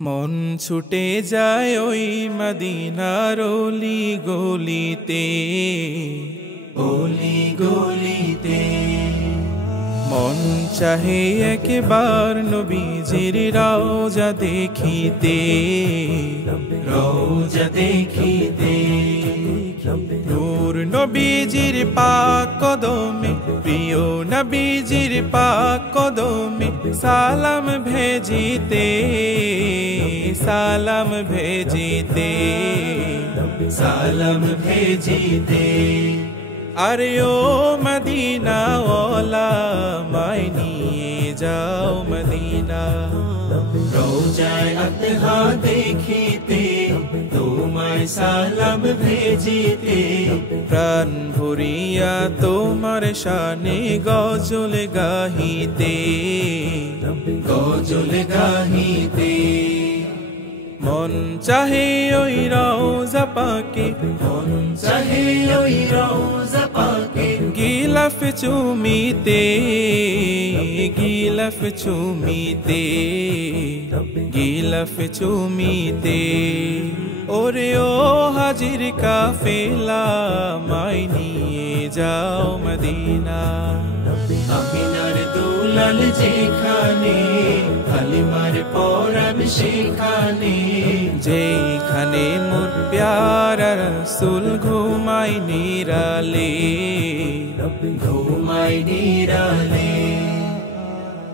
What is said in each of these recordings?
মন ছুটে যায় ওই মদিনার অলি গলিতে, অলি গলিতে। মন চাহে একবার নবীজির রওজা দেখিতে, রওজা দেখিতে। নূর নবীজির পাক কদমে, প্রিয় নবীজির পাক কদমে সালাম ভেজিতে, সালাম ভেজিতে, সালাম ভেজিতে। আরে ও মদিনা ওয়ালা মায় নিয়ে যাও মদিনা, রওজায় আতহা দেখিতে, তোমায় সালাম ভেজিতে। প্রাণ ভরিয়া তোমার শানে গজল গাহিতে, গজল গাহিতে। মন চাহে ওই রওজা পাকে, মন চাহে ওই রওজা পাকে গিলাফ চুমিতে, গিলাফ চুমিতে, গিলাফ চুমিতে। ওরে ও হাজির কাফেলা মাই নিয়ে যাও মদিনা। আমিনার দুলাল যেখানে, হালিমার পরাণ সেখানে, যেখানে মোর প্যারা রাসূল ঘুমাই নিরালে, ঘুমাই নিরালে।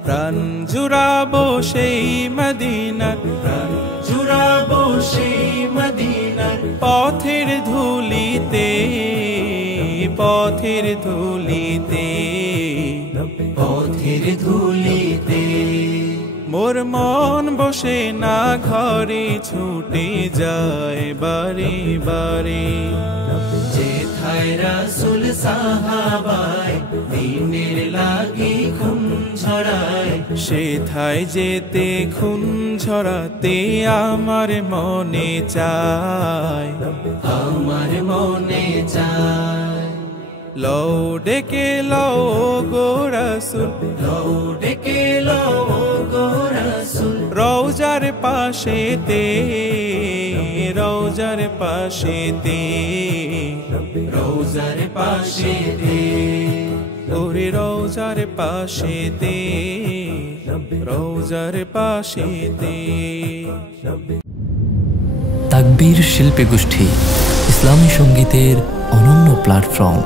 প্রাণ জুড়াবো সেই মদিনার, প্রাণ জুড়াবো সেই মদিনার পথের ধুলিতে, পথের ধুলিতে, পথের ধুলিতে। মোর মন বসে না ঘরে, ছুটে যায় বারে বারে। যেথায় রাসূল সাহাবায় দিনের লাগি খুন ঝরায়, সেথায় যেতে খুন ঝরাতে আমার মনে চায়, আমার মনে চায়। লও ডেকে লও গো রাসূল, লও ডেকে লও গো রাসূল রওজার পাশেতে, রওজার পাশেতে, রওজার পাশেতে। ওরে রওজার পাশেতে, রওজার পাশেতে। তাকবীর শিল্পী গোষ্ঠী ইসলামী সঙ্গীতের অনন্য প্ল্যাটফর্ম।